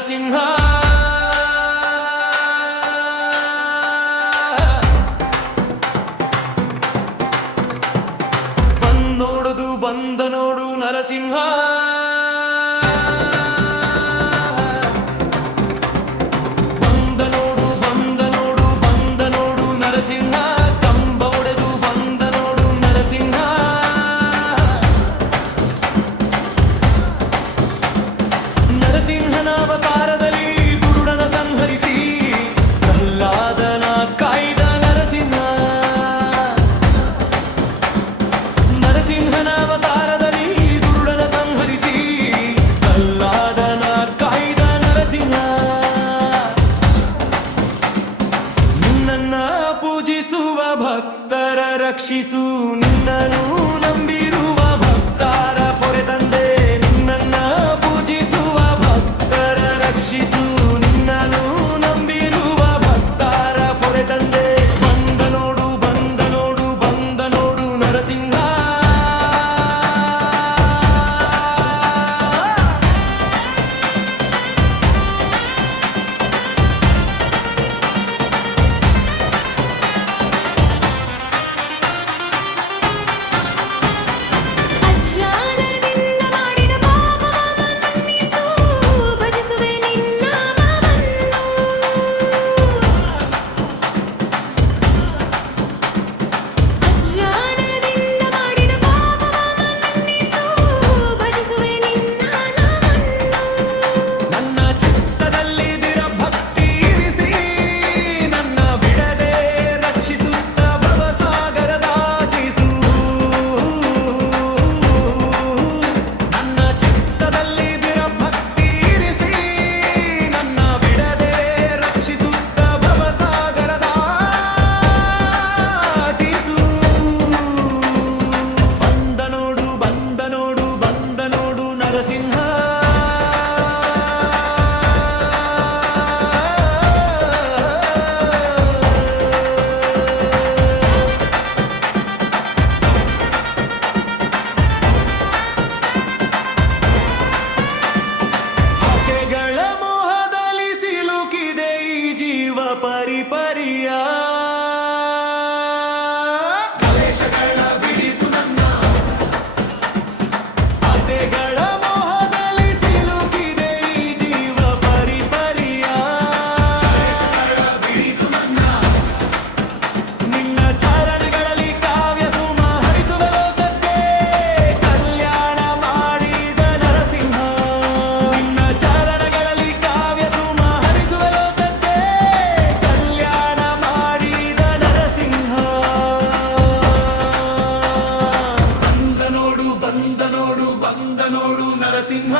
ನರಸಿಂಹ ಬಂದ ನೋಡು ನರಸಿಂಹ ಬಂದ ನೋಡು ನರಸಿಂಹ ಕಂಬ ಒಡೆದು ಬಂದ ನೋಡು ನರಸಿಂಹ ನರಸಿಂಹನ ಅವತಾರದಲ್ಲಿ ಗುರುಡನ ಸಂಹರಿಸಿ ಪ್ರಹ್ಲಾದನ ಕಾಯ್ದ ನರಸಿಂಹ ನರಸಿಂಹನ ಅವತಾರದಲ್ಲಿ ಗುರುಡನ ಸಂಹರಿಸಿ ಪ್ರಹ್ಲಾದನ ಕಾಯ್ದ ನರಸಿಂಹ ನಿನ್ನನ್ನ ಪೂಜಿಸುವ ಭಕ್ತರ ರಕ್ಷಿಸು ನಿನ್ನನು ನಂಬಿರುವ ಭಕ್ತರ ಪೊರೆ ತಂದೆ ನಿನ್ನನ್ನ ಪೂಜಿಸುವ ಭಕ್ತರ ರಕ್ಷಿಸು ನಿನ್ನನು ನಂಬಿರುವ ಭಕ್ತರ ಪೊರೆ ತಂದೆ ಬಂದ ನೋಡು ನರಸಿಂಹ ಪರಿಪರಿಯ ಕಲೇಶಗಳ ಬಿಡಿಸು ನನ್ನ ಆಸೆಗಳ ಮೋಹದಲ್ಲಿ ಸಿಲುಕಿದೆ ಈ ಜೀವ ಪರಿಪರಿಯ ಕಲೇಶಗಳ ಬಿಡಿಸು ನನ್ನ ನಿನ್ನ ಚರಣಗಳಲ್ಲಿ ಕಾವ್ಯ ಸುಮ ಹರಿಸುವ ಲೋಕಕ್ಕೆ ಕಲ್ಯಾಣ ಮಾಡಿದ ನರಸಿಂಹ ನಿನ್ನ ಚರಣಗಳಲ್ಲಿ ಕಾವ್ಯ ಸುಮ ಹರಿಸುವ ಲೋಕಕ್ಕೆ ಕಲ್ಯಾಣ ಮಾಡಿದ ನರಸಿಂಹ ಬಂದ ನೋಡು ನರಸಿಂಹ